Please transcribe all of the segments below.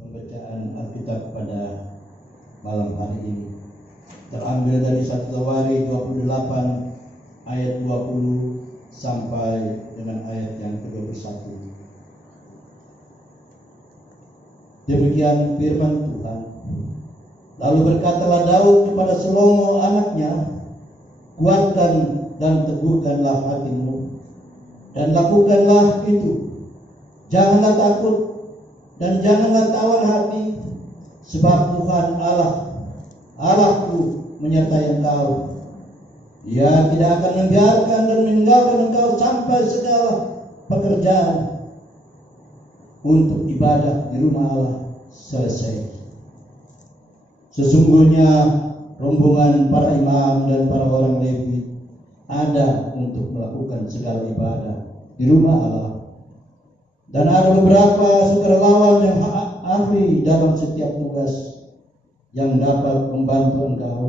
Pembacaan Alkitab pada malam hari ini terambil dari 1 Tawari 28 ayat 20 sampai dengan ayat yang ke-21. Demikian firman Tuhan. Lalu berkatalah Daud kepada Salomo anaknya, kuatkan dan teguhkanlah hatimu, dan lakukanlah itu. Janganlah takut dan janganlah tawar hati, sebab Tuhan Allahku menyertai engkau. Dia tidak akan membiarkan dan meninggalkan engkau sampai segala pekerjaan untuk ibadah di rumah Allah selesai. Sesungguhnya rombongan para imam dan para orang Lewi ada untuk melakukan segala ibadah di rumah Allah. Dan ada beberapa sukarelawan yang ahli dalam setiap tugas yang dapat membantu engkau.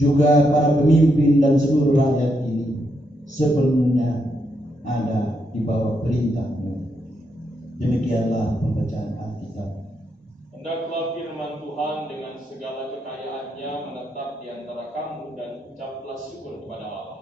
Juga para pemimpin dan seluruh rakyat ini sebelumnya ada di bawah perintahmu. Demikianlah pembacaan Alkitab. Hendaklah firman Tuhan dengan segala kekayaannya menetap di antara kamu, dan ucaplah syukur kepada Allah.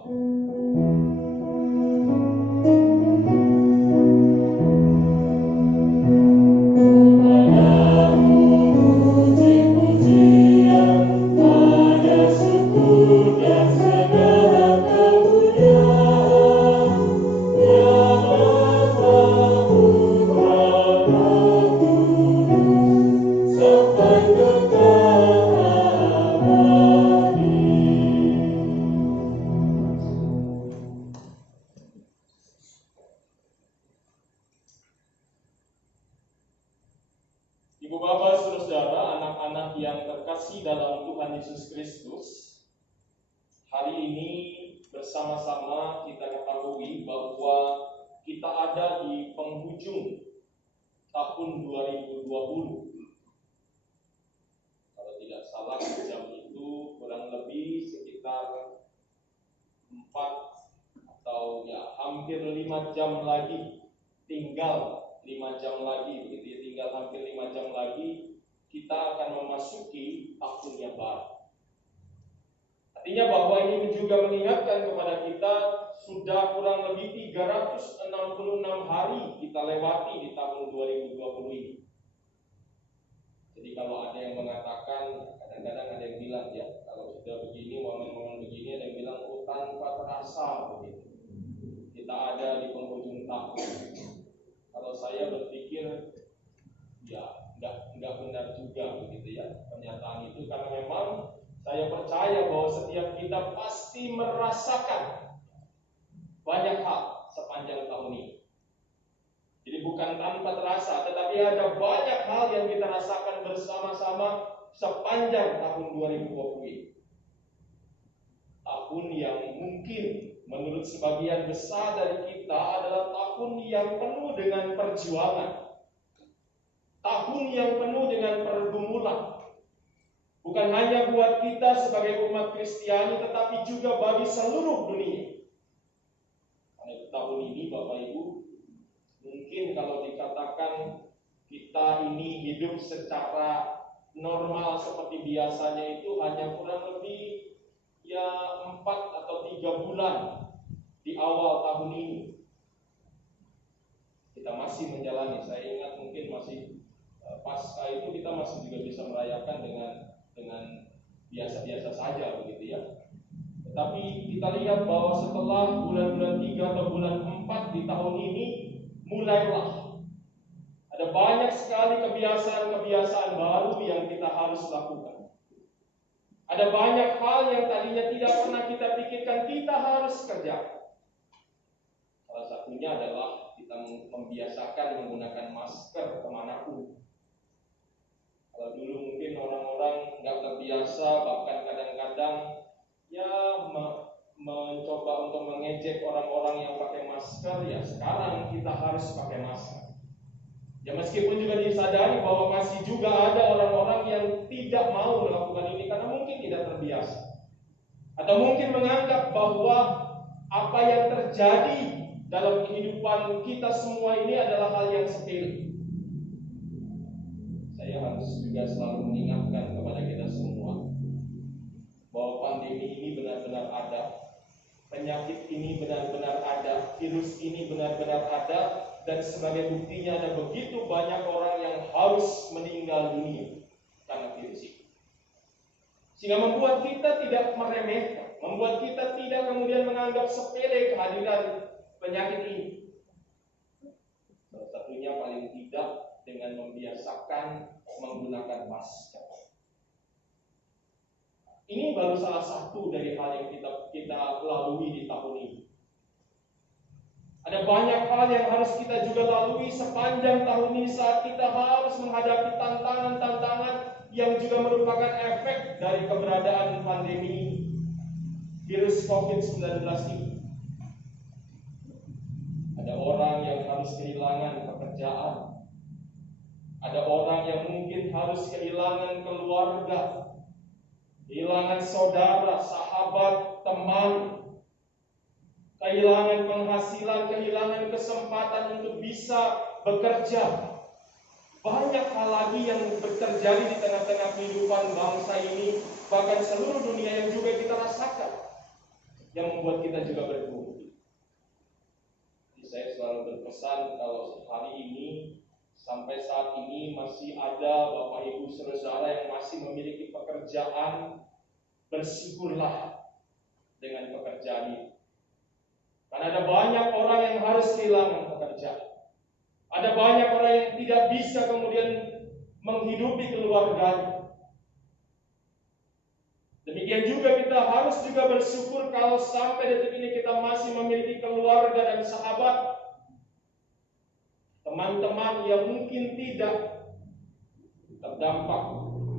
Ibu bapak, saudara-saudara, anak-anak yang terkasih dalam Tuhan Yesus Kristus, hari ini bersama-sama kita ketahui bahwa kita ada di penghujung tahun 2020. Kalau tidak salah jam itu kurang lebih sekitar 4 atau ya hampir 5 jam lagi, tinggal 5 jam lagi, begitu ya, tinggal hampir 5 jam lagi kita akan memasuki tahun yang baru. Artinya bahwa ini juga mengingatkan kepada kita sudah kurang lebih 366 hari kita lewati di tahun 2020 ini. Jadi kalau ada yang mengatakan, kadang-kadang ada yang bilang ya, kalau sudah begini, momen-momen begini, ada yang bilang oh tanpa terasa begitu. Kita ada di penghujung tahun. Kalau saya berpikir ya enggak benar juga begitu ya pernyataan itu, karena memang saya percaya bahwa setiap kita pasti merasakan banyak hal sepanjang tahun ini. Jadi bukan tanpa terasa, tetapi ada banyak hal yang kita rasakan bersama-sama sepanjang tahun 2020 ini. Tahun yang mungkin menurut sebagian besar dari kita adalah tahun yang penuh dengan perjuangan, tahun yang penuh dengan pergumulan, bukan hanya buat kita sebagai umat Kristiani, tetapi juga bagi seluruh dunia. Karena tahun ini Bapak Ibu, mungkin kalau dikatakan kita ini hidup secara normal seperti biasanya itu hanya kurang lebih ya 4 atau 3 bulan di awal tahun ini. Kita masih menjalani, saya ingat mungkin masih pasca itu kita masih juga bisa merayakan dengan biasa-biasa saja begitu ya. Tetapi kita lihat bahwa setelah bulan-bulan 3 atau bulan 4 di tahun ini, mulailah ada banyak sekali kebiasaan-kebiasaan baru yang kita harus lakukan. Ada banyak hal yang tadinya tidak pernah kita pikirkan kita harus kerjakan. Salah satunya adalah kita membiasakan menggunakan masker kemanapun. Kalau dulu mungkin orang-orang nggak terbiasa, bahkan kadang-kadang ya mencoba untuk mengejek orang-orang yang pakai masker, ya sekarang kita harus pakai masker. Ya meskipun juga disadari bahwa masih juga ada orang-orang yang tidak mau melakukan ini karena mungkin tidak terbiasa, atau mungkin menganggap bahwa apa yang terjadi dalam kehidupan kita semua ini adalah hal yang sepele. saya harus juga selalu mengingatkan kepada kita semua bahwa pandemi ini benar-benar ada, penyakit ini benar-benar ada, virus ini benar-benar ada, dan sebagai buktinya ada begitu banyak orang yang harus meninggal dunia karena virus ini. Sehingga membuat kita tidak meremehkan, membuat kita tidak kemudian menganggap sepele kehadiran penyakit ini. Salah satunya paling tidak dengan membiasakan menggunakan masker. Ini baru salah satu dari hal yang kita lalui di tahun ini. Ada banyak hal yang harus kita juga lalui sepanjang tahun ini saat kita harus menghadapi tantangan-tantangan yang juga merupakan efek dari keberadaan pandemi virus COVID-19 ini. Ada orang yang harus kehilangan pekerjaan. Ada orang yang mungkin harus kehilangan keluarga, kehilangan saudara, sahabat, teman, kehilangan penghasilan, kehilangan kesempatan untuk bisa bekerja. Banyak hal lagi yang terjadi di tengah-tengah kehidupan bangsa ini, bahkan seluruh dunia yang juga kita rasakan, yang membuat kita juga bergumul. Jadi saya selalu berpesan kalau hari ini, sampai saat ini masih ada Bapak Ibu Saudara yang masih memiliki pekerjaan, bersyukurlah dengan pekerjaan itu. Karena ada banyak orang yang harus kehilangan pekerjaan. Ada banyak orang yang tidak bisa kemudian menghidupi keluarganya. Demikian juga kita harus juga bersyukur kalau sampai detik ini kita masih memiliki keluarga dan sahabat, teman-teman yang mungkin tidak terdampak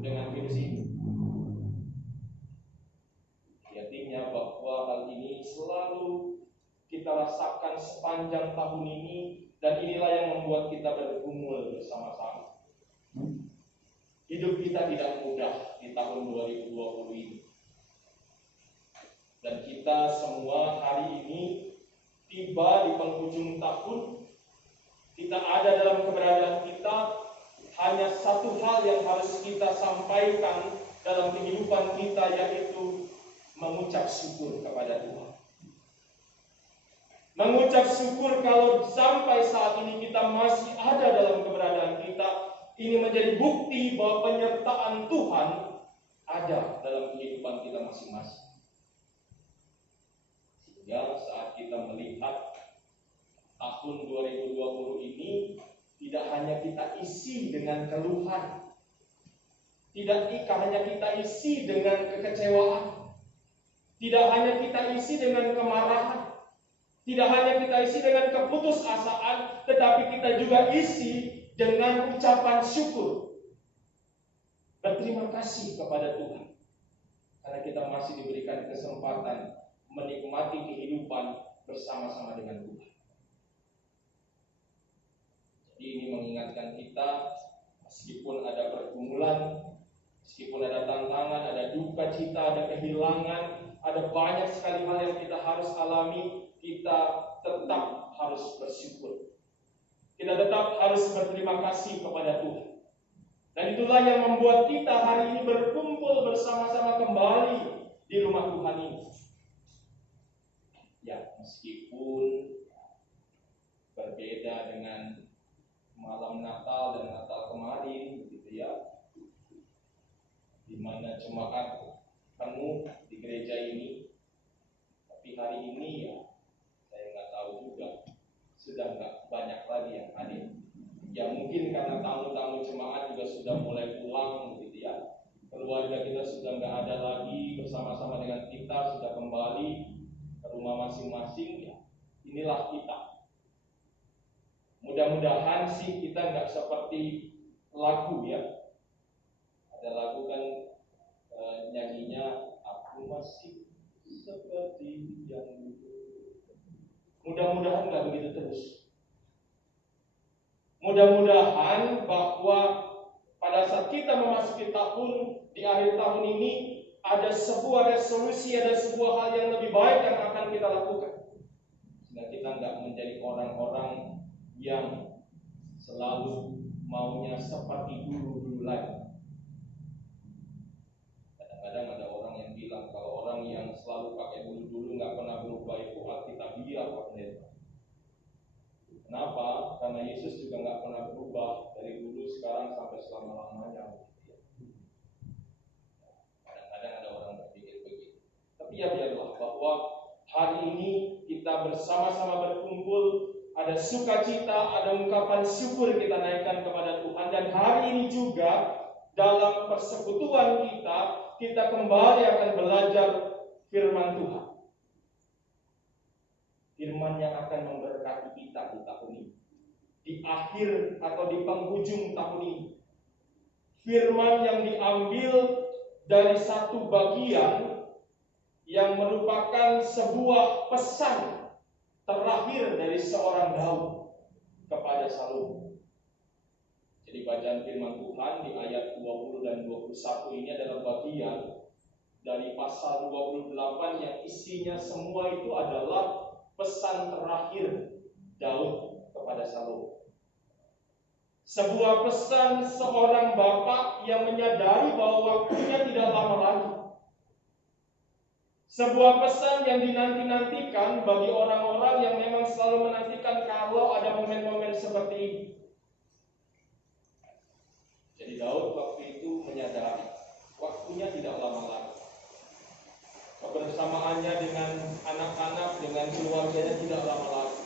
dengan virus ini. Artinya bahwa hal ini selalu kita rasakan sepanjang tahun ini, dan inilah yang membuat kita bergumul bersama-sama. Hidup kita tidak mudah di tahun 2020 ini. Dan kita semua hari ini tiba di penghujung tahun, kita ada dalam keberadaan kita, hanya satu hal yang harus kita sampaikan dalam kehidupan kita, yaitu mengucap syukur kepada Tuhan. Mengucap syukur kalau sampai saat ini kita masih ada dalam keberadaan kita. Ini menjadi bukti bahwa penyertaan Tuhan ada dalam kehidupan kita masing-masing. Sehingga saat kita melihat tahun 2020 ini, tidak hanya kita isi dengan keluhan, tidak hanya kita isi dengan kekecewaan, tidak hanya kita isi dengan kemarahan, tidak hanya kita isi dengan keputusasaan, tetapi kita juga isi dengan ucapan syukur. Berterima kasih kepada Tuhan, karena kita masih diberikan kesempatan menikmati kehidupan bersama-sama dengan Tuhan. Jadi ini mengingatkan kita, meskipun ada pergumulan, meskipun ada tantangan, ada duka cita, ada kehilangan, ada banyak sekali hal yang kita harus alami, kita tetap harus bersyukur. Kita tetap harus berterima kasih kepada Tuhan. Dan itulah yang membuat kita hari ini berkumpul bersama-sama kembali di rumah Tuhan ini. Ya, meskipun berbeda dengan malam Natal dan Natal kemarin, begitu ya, di mana jemaat penuh di gereja ini, tapi hari ini ya, saya nggak tahu juga, sudah nggak banyak lagi yang hadir. Ya mungkin karena tamu-tamu jemaat juga sudah mulai pulang, begitu ya. Keluarga kita sudah nggak ada lagi bersama-sama dengan kita, sudah kembali ke rumah masing-masing. Ya, inilah kita. Mudah-mudahan sih kita nggak seperti lagu ya. Ada lagu kan nyanyinya, aku masih seperti yang dulu. Mudah-mudahan nggak begitu terus. Mudah-mudahan bahwa pada saat kita memasuki tahun, di akhir tahun ini, ada sebuah resolusi, ada sebuah hal yang lebih baik yang akan kita lakukan. Sehingga kita nggak menjadi orang-orang yang selalu maunya seperti dulu lagi. Kadang-kadang ada orang yang bilang kalau orang yang selalu pakai dulu nggak pernah berubah itu Alkitabiah, Pak Pendeta. Kenapa? Karena Yesus juga nggak pernah berubah dari dulu, sekarang sampai selama-lamanya. Kadang-kadang ada orang berpikir begitu. Tapi ya biarlah, bahwa hari ini kita bersama-sama berkumpul, ada sukacita, ada ungkapan syukur kita naikkan kepada Tuhan. Dan hari ini juga dalam persekutuan kita kembali akan belajar firman Tuhan. Firman yang akan memberkati kita di tahun ini, di akhir atau di penghujung tahun ini. Firman yang diambil dari satu bagian yang merupakan sebuah pesan terakhir dari seorang Daud kepada Salomo. Jadi bacaan firman Tuhan di ayat 20 dan 21 ini adalah bagian dari pasal 28 yang isinya semua itu adalah pesan terakhir Daud kepada Salomo. Sebuah pesan seorang bapak yang menyadari bahwa waktunya tidak lama lagi. Sebuah pesan yang dinanti-nantikan bagi orang-orang yang memang selalu menantikan kalau ada momen-momen seperti ini. Jadi Daud waktu itu menyadari waktunya tidak lama lagi. Kebersamaannya dengan anak-anak, dengan keluarganya tidak lama lagi.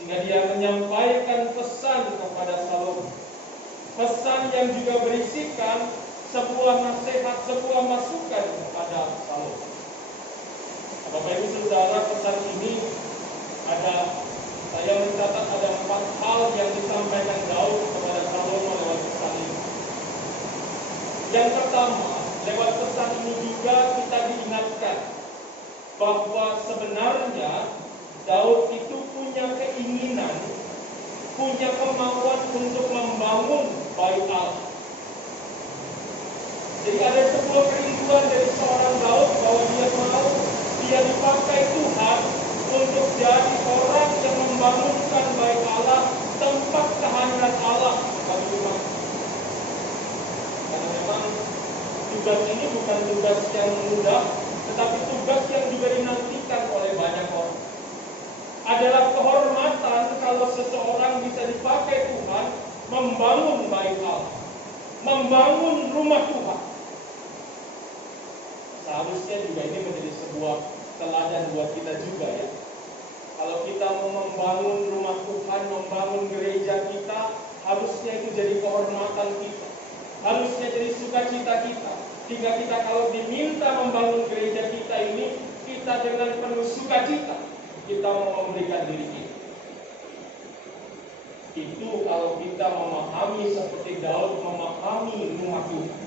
Sehingga dia menyampaikan pesan kepada Salomo. Pesan yang juga berisikan sebuah nasihat, sebuah masukan kepada Salomo. Bapak Ibu Saudara, pesan ini saya mencatat ada 4 hal yang disampaikan Daud kepada Salomo lewat pesan ini. Yang pertama, lewat pesan ini juga kita diingatkan bahwa sebenarnya Daud itu punya keinginan, punya kemauan untuk membangun bait Allah. Jadi ada sebuah kerinduan dari seorang Daud bahwa dia dipakai Tuhan untuk jadi orang yang membangunkan bait Allah, tempat kehadiran Allah bagi umat. Karena memang tugas ini bukan tugas yang mudah, tetapi tugas yang juga dinantikan oleh banyak orang. Adalah kehormatan kalau seseorang bisa dipakai Tuhan membangun bait Allah, membangun rumah Tuhan. Seharusnya juga ini menjadi sebuah teladan buat kita juga ya. Kalau kita mau membangun rumah Tuhan, membangun gereja kita, harusnya itu jadi kehormatan kita, harusnya jadi sukacita kita. Sehingga kita kalau diminta membangun gereja kita ini, kita dengan penuh sukacita kita mau memberikan diri kita. Itu kalau kita memahami seperti Daud memahami rumah Tuhan.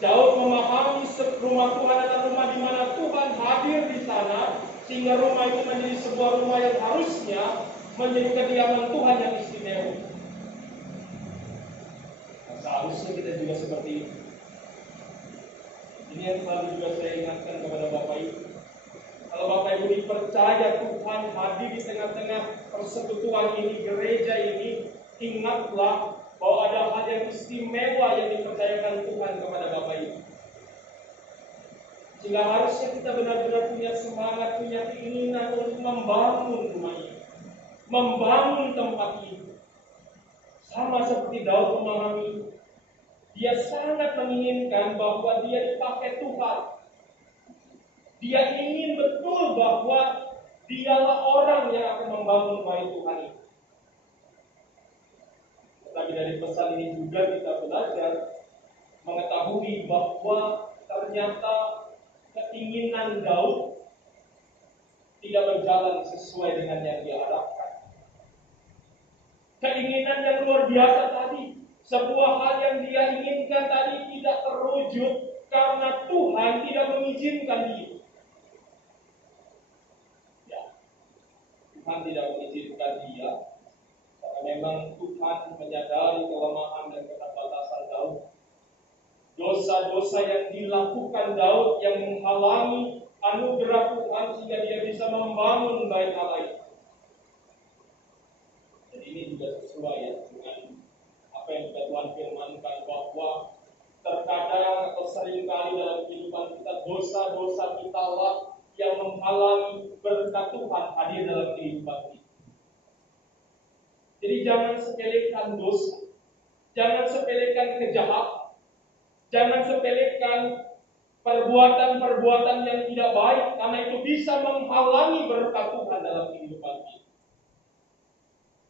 Daud memahami rumah Tuhan adalah rumah di mana Tuhan hadir di sana, sehingga rumah itu menjadi sebuah rumah yang harusnya menjadi kediaman Tuhan yang istimewa. Nah, seharusnya kita juga seperti ini. Ini yang selalu juga saya ingatkan kepada Bapak Ibu. Kalau Bapak Ibu dipercaya Tuhan hadir di tengah-tengah persekutuan ini, gereja ini, ingatlah bahwa ada hal yang istimewa yang dipercayakan Tuhan kepada Bapak Ibu. Sehingga harusnya kita benar-benar punya semangat, punya keinginan untuk membangun rumah ini, membangun tempat ini. Sama seperti Daud memahami, dia sangat menginginkan bahwa dia dipakai Tuhan. Dia ingin betul bahwa dialah orang yang akan membangun bait Tuhan ini. Tetapi dari pesan ini juga kita belajar mengetahui bahwa ternyata keinginan Daud tidak berjalan sesuai dengan yang dia harapkan. Keinginan yang luar biasa tadi, sebuah hal yang dia inginkan tadi tidak terwujud karena Tuhan tidak mengizinkan dia. Tuhan tidak mengizinkan dia karena memang Tuhan menyadari kelemahan dan keterbatasan Daud. Dosa-dosa yang dilakukan Daud yang menghalangi anugerah Tuhan sehingga dia bisa membangun bait Allah. Jadi ini juga sesuai ya dengan apa yang juga Tuhan firmankan, bahwa terkadang atau seringkali dalam kehidupan kita dosa-dosa kita lah yang menghalangi berkat Tuhan hadir dalam kehidupan kita. Jadi jangan sepelekan dosa, jangan sepelekan kejahatan, jangan sepelekan perbuatan-perbuatan yang tidak baik, karena itu bisa menghalangi berkat Tuhan dalam kehidupan kita.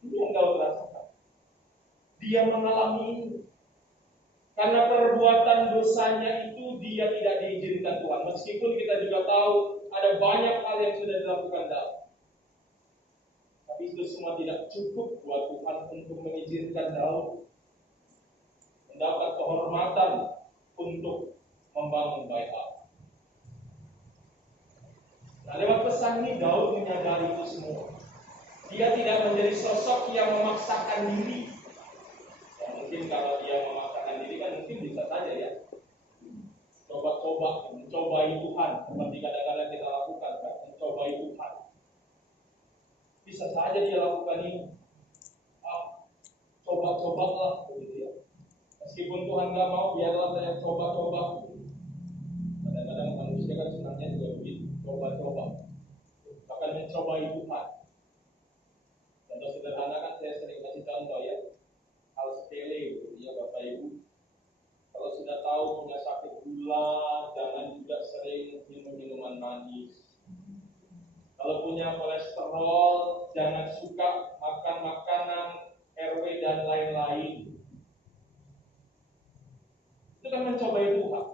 Ini yang kau rasakan. Dia mengalami ini. Karena perbuatan dosanya itu dia tidak diizinkan Tuhan. Meskipun kita juga tahu ada banyak hal yang sudah dilakukan Daud. Tapi itu semua tidak cukup buat Tuhan untuk mengizinkan Daud mendapat kehormatan untuk membangun bait Allah. Nah, lewat pesan ini Daud menyadari itu semua. Dia tidak menjadi sosok yang memaksakan diri. Ya, mungkin kalau dia memaksakan diri kan mungkin bisa saja ya. Coba-coba, mencobai Tuhan. Seperti kadang-kadang kita lakukan kan, mencobai Tuhan. Bisa saja dia lakukan ini. Coba-cobalah begitu ya. Meskipun Tuhan nggak mau, biarlah saya coba-coba. Kadang-kadang manusia kan senangnya juga begitu, coba-coba. Bahkan mencobai Tuhan. Contoh sederhana kan saya sering kasih contoh ya, hal sepele gitu ya Bapak Ibu. Kalau sudah tahu punya sakit gula, jangan juga sering minum minuman manis. Kalau punya kolesterol, jangan suka makan makanan RW dan lain-lain. Itu kan mencobai Tuhan.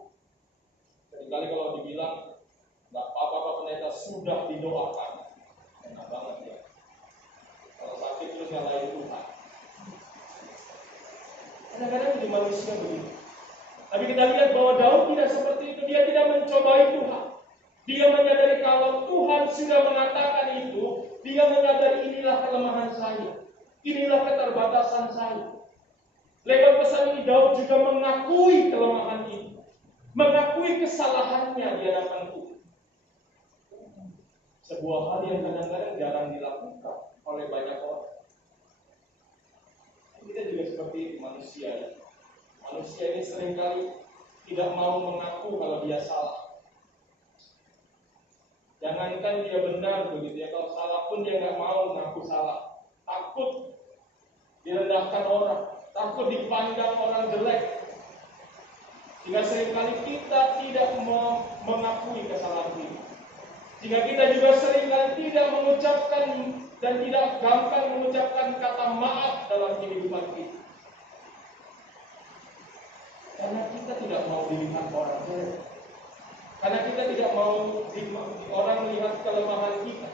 Seringkali kalau dibilang nggak apa-apa Pak Pendeta, sudah didoakan, enak banget ya. Kalau sakit terus nyalain Tuhan. Kadang-kadang di manusia begitu. Tapi kita lihat bahwa Daud tidak seperti itu. Dia tidak mencobai Tuhan. Dia menyadari kalau Tuhan sudah mengatakan itu, dia menyadari inilah kelemahan saya, inilah keterbatasan saya. Lewat pesan ini Daud juga mengakui kelemahan ini, mengakui kesalahannya di hadapan Tuhan. Sebuah hal yang kadang-kadang jarang dilakukan oleh banyak orang. Kita juga seperti manusia. Manusia ini seringkali tidak mau mengaku kalau dia salah. Jangankan dia benar begitu ya, kalau salah pun dia nggak mau mengaku salah. Takut direndahkan orang, takut dipandang orang jelek. Sehingga seringkali kita tidak mengakui kesalahan kita. Sehingga kita juga seringkali tidak mengucapkan dan tidak gampang mengucapkan kata maaf dalam kehidupan kita. Karena kita tidak mau dilihat orang jelek. Karena kita tidak mau orang melihat kelemahan kita.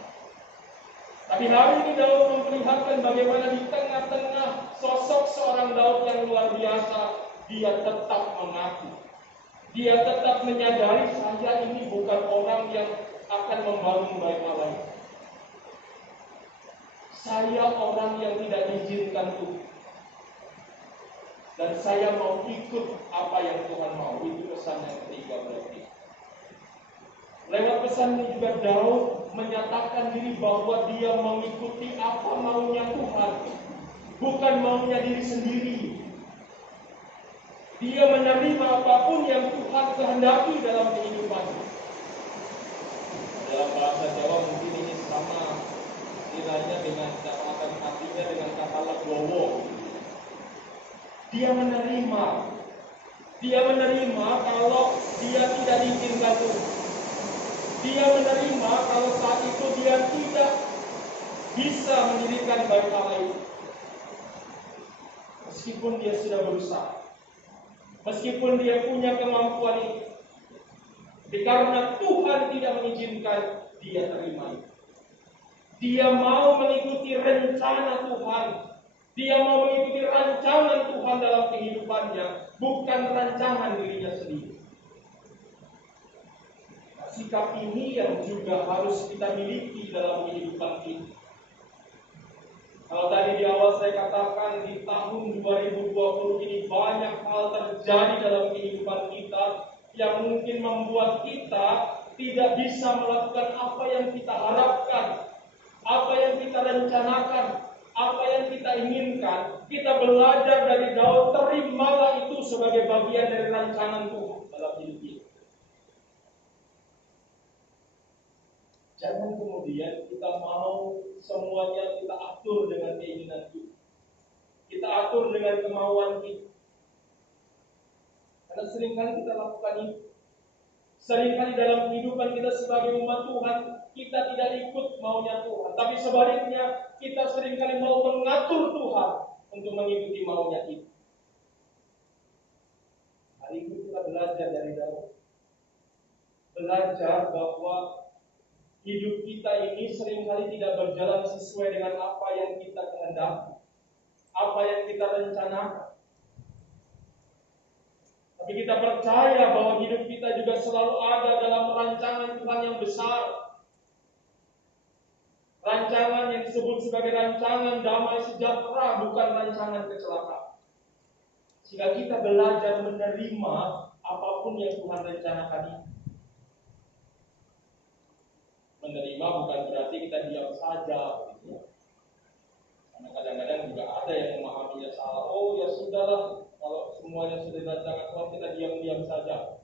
Tapi hari ini Daud memperlihatkan bagaimana di tengah-tengah sosok seorang Daud yang luar biasa, dia tetap mengaku. Dia tetap menyadari saya ini bukan orang yang akan membangun bait Allah. Saya orang yang tidak diizinkan Tuhan. Dan saya mau ikut apa yang Tuhan mau. Itu pesan yang ketiga berarti. Lewat pesan ini juga Daud menyatakan diri bahwa dia mengikuti apa maunya Tuhan, bukan maunya diri sendiri. Dia menerima apapun yang Tuhan kehendaki dalam kehidupannya. Dalam bahasa Jawa mungkin ini sama nilainya dengan kata artinya dengan kata legowo. Dia menerima kalau dia tidak diizinkan Tuhan. Dia menerima kalau saat itu dia tidak bisa mendirikan bait Allah itu. Meskipun dia sudah berusaha, meskipun dia punya kemampuan itu, karena Tuhan tidak mengizinkan, dia terima itu. Dia mau mengikuti rencana Tuhan. Dia mau mengikuti rancangan Tuhan dalam kehidupannya, bukan rancangan dirinya sendiri. Sikap ini yang juga harus kita miliki dalam kehidupan kita. Kalau tadi di awal saya katakan di tahun 2020 ini banyak hal terjadi dalam kehidupan kita yang mungkin membuat kita tidak bisa melakukan apa yang kita harapkan, apa yang kita rencanakan. apa yang kita inginkan, kita belajar dari Daud, terimalah itu sebagai bagian dari rancangan Tuhan dalam hidup kita. Jangan kemudian kita mau semuanya kita atur dengan keinginan kita. Kita atur dengan kemauan kita. Karena seringkali kita lakukan itu. Seringkali dalam kehidupan kita sebagai umat Tuhan, kita tidak ikut maunya Tuhan. Tapi sebaliknya, kita seringkali mau mengatur Tuhan untuk mengikuti maunya kita. Hari ini kita belajar dari Daud. Belajar bahwa hidup kita ini seringkali tidak berjalan sesuai dengan apa yang kita kehendaki, apa yang kita rencanakan. Tapi kita percaya bahwa hidup kita juga selalu ada dalam rancangan Tuhan yang besar. Rancangan yang disebut sebagai rancangan damai sejahtera, bukan rancangan kecelakaan. Sehingga kita belajar menerima apapun yang Tuhan rencanakan itu. Menerima bukan berarti kita diam saja, begitu. Karena kadang-kadang juga ada yang memahaminya salah. Oh ya sudahlah, kalau semuanya sudah direncanakan Tuhan, kita diam-diam saja.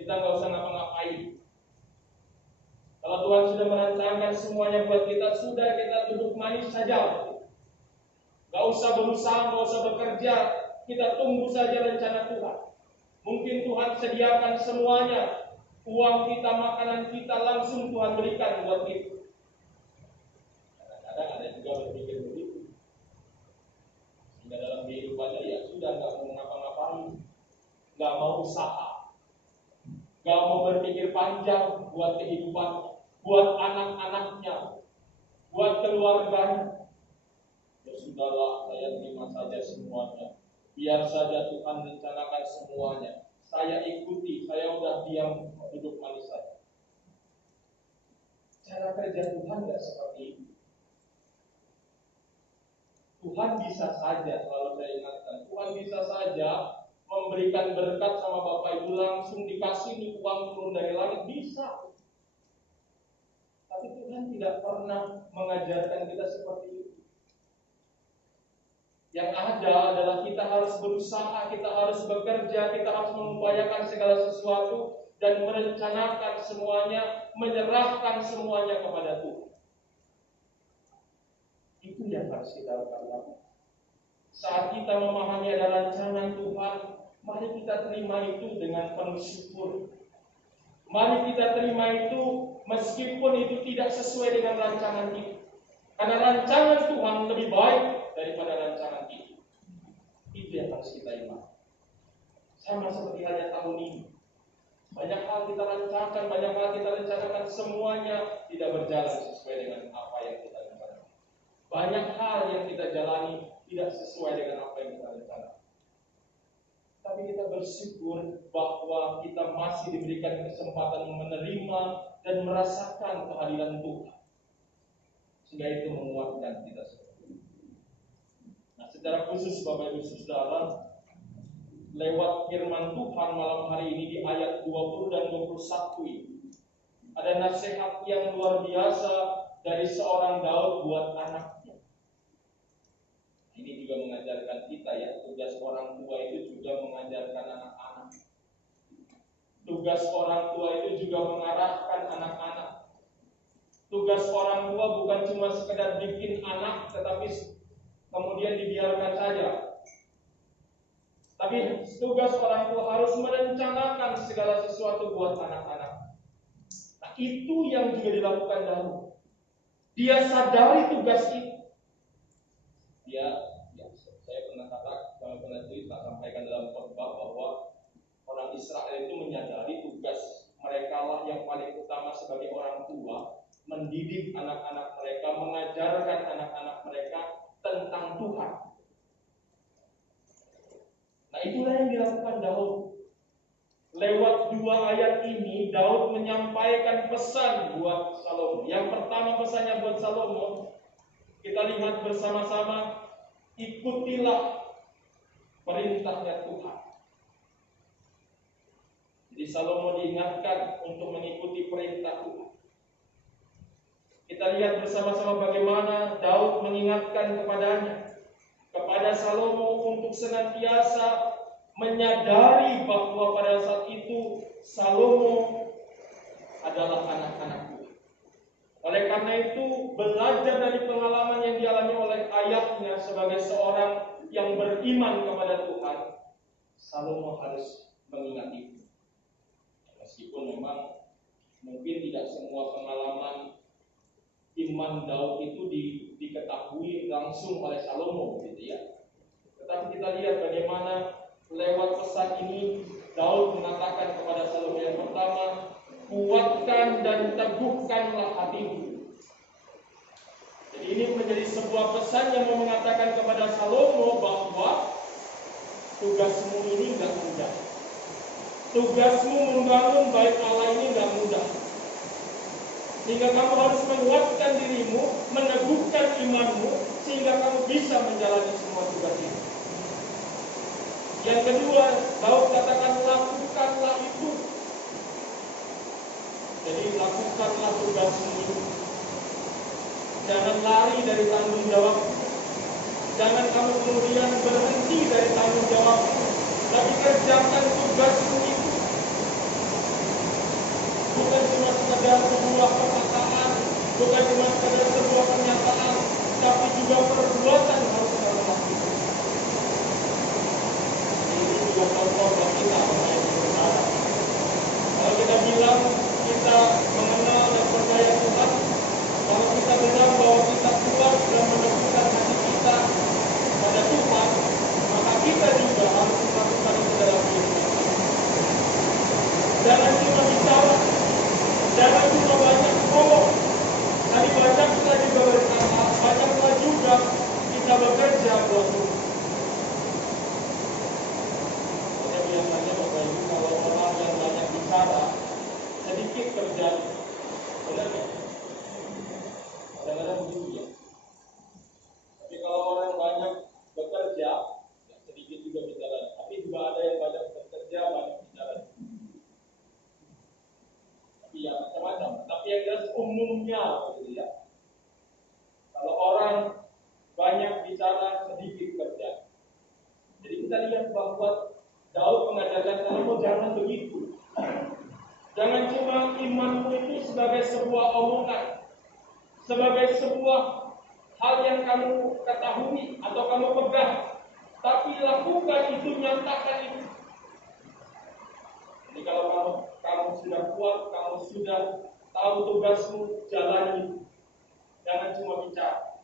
Kita nggak usah ngapa-ngapain. Kalau Tuhan sudah merancangkan semuanya buat kita, sudah kita duduk manis saja. Nggak usah berusaha, nggak usah bekerja. Kita tunggu saja rencana Tuhan. Mungkin Tuhan sediakan semuanya. Uang kita, makanan kita langsung Tuhan berikan buat kita. Kadang-kadang ada juga berpikir begitu. Sehingga dalam kehidupannya ya sudah nggak mau ngapa-ngapain, nggak mau usaha, nggak mau berpikir panjang buat kehidupan, buat anak-anaknya, buat keluarganya. Ya sudahlah, saya terima saja semuanya. Biar saja Tuhan rencanakan semuanya. Saya ikuti, saya udah diam duduk manis saja. Cara kerja Tuhan nggak seperti itu. Tuhan bisa saja, selalu saya ingatkan, Tuhan bisa saja memberikan berkat sama Bapak Ibu langsung dikasih nih uang turun dari langit, bisa. Tapi Tuhan tidak pernah mengajarkan kita seperti itu. Yang ada adalah kita harus berusaha, kita harus bekerja, kita harus mengupayakan segala sesuatu dan merencanakan semuanya, menyerahkan semuanya kepada Tuhan. Itu yang harus kita lakukan. Saat kita memahami ada rancangan Tuhan, mari kita terima itu dengan penuh syukur. Mari kita terima itu meskipun itu tidak sesuai dengan rancangan kita. Karena rancangan Tuhan lebih baik daripada rancangan kita. Itu yang harus kita ingat. Sama seperti halnya tahun ini. Banyak hal kita rencanakan, banyak hal kita rencanakan, semuanya tidak berjalan sesuai dengan apa yang kita rencanakan. Banyak hal yang kita jalani tidak sesuai dengan apa yang kita rencanakan. Tapi kita bersyukur bahwa kita masih diberikan kesempatan menerima dan merasakan kehadiran Tuhan. Sehingga itu menguatkan kita semua. Nah, secara khusus Bapak Ibu Saudara, lewat firman Tuhan malam hari ini di ayat 20 dan 21 ini, ada nasihat yang luar biasa dari seorang Daud buat anaknya. Ini juga mengajarkan kita ya, tugas orang tua itu juga mengajarkan anak-anak. Tugas orang tua itu juga mengarahkan anak-anak. Tugas orang tua bukan cuma sekedar bikin anak, tetapi kemudian dibiarkan saja. Tapi tugas orang tua harus merencanakan segala sesuatu buat anak-anak. Nah, itu yang juga dilakukan Daud. Dia sadari tugas itu. Saya pernah cerita sampaikan dalam khotbah bahwa orang Israel itu menyadari tugas mereka lah yang paling utama sebagai orang tua, mendidik anak-anak mereka, mengajarkan anak-anak mereka tentang Tuhan. Nah, itulah yang dilakukan Daud. Lewat 2 ayat ini, Daud menyampaikan pesan buat Salomo. Yang pertama pesannya buat Salomo, kita lihat bersama-sama, ikutilah perintahnya Tuhan. Jadi Salomo diingatkan untuk mengikuti perintah Tuhan. Kita Kita lihat bersama-sama bagaimana Daud mengingatkan kepada Salomo untuk senantiasa menyadari bahwa pada saat itu Salomo adalah anak-anak Tuhan. Oleh karena itu, belajar dari pengalaman yang dialami oleh ayahnya sebagai seorang yang beriman kepada Tuhan, Salomo harus mengingat itu. Meskipun memang mungkin tidak semua pengalaman iman Daud itu diketahui langsung oleh Salomo, gitu ya. Tetapi kita lihat bagaimana lewat pesan ini Daud mengatakan kepada Salomo yang pertama, kuatkan dan teguhkanlah hatimu. Jadi ini menjadi sebuah pesan yang mau mengatakan kepada Salomo bahwa tugasmu ini enggak mudah. Tugasmu membangun bait Allah ini enggak mudah. Sehingga kamu harus menguatkan dirimu, meneguhkan imanmu, sehingga kamu bisa menjalani semua tugas ini. Yang kedua, Daud katakan lakukanlah itu. Jadi lakukanlah tugasmu itu. Jangan lari dari tanggung jawab. Jangan kamu kemudian berhenti dari tanggung jawab, tapi kerjakan tugasmu itu. Bukan cuma sekedar sebuah perkataan, bukan cuma sekedar sebuah pernyataan, tapi juga perbuatan harus kamu lakukan. Ini juga contoh buat kita mengenai saudara. Kalau kita bilang kita mengenal dan percaya Tuhan, kalau kita bilang bahwa kita kuat dan meneguhkan hati kita pada Tuhan, maka kita juga harus melakukan itu dalam hidup. Jangan cuma bicara, jangan cuma banyak ngomong. Tadi banyaklah juga berkata, banyaklah juga kita bekerja buat Tuhan. Karena biasanya Bapak Ibu kalau orang yang banyak bicara, sedikit kerja, benar ya? Kadang-kadang begitu ya. Tapi kalau orang banyak bekerja, ya sedikit juga bicara. Tapi juga ada yang banyak bekerja, banyak bicara. Tapi ya macam-macam. Tapi yang jelas umumnya begitu ya. Kalau orang banyak bicara, sedikit kerja. Jadi kita lihat bahwa Daud mengajarkan Salomo jangan begitu. Jangan cuma imanmu itu sebagai sebuah omongan, sebagai sebuah hal yang kamu ketahui atau kamu pegang, tapi lakukan itu, nyatakan itu. Jadi kalau kamu sudah kuat, kamu sudah tahu tugasmu, jalani. Jangan cuma bicara.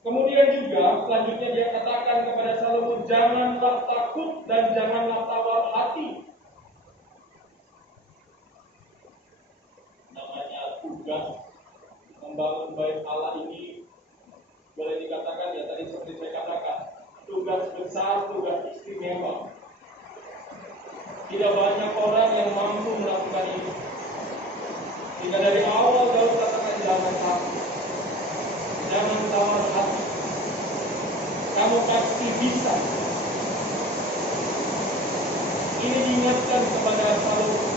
Kemudian juga selanjutnya dia katakan kepada Salomo, janganlah takut dan janganlah tawar hati. Namanya tugas membangun bait Allah ini boleh dikatakan ya tadi seperti saya katakan, tugas besar, tugas istimewa. Tidak banyak orang yang mampu melakukan ini. Jika dari awal Daud katakan jangan takut, jangan tawar hati, kamu pasti bisa. Ini diingatkan kepada Salomo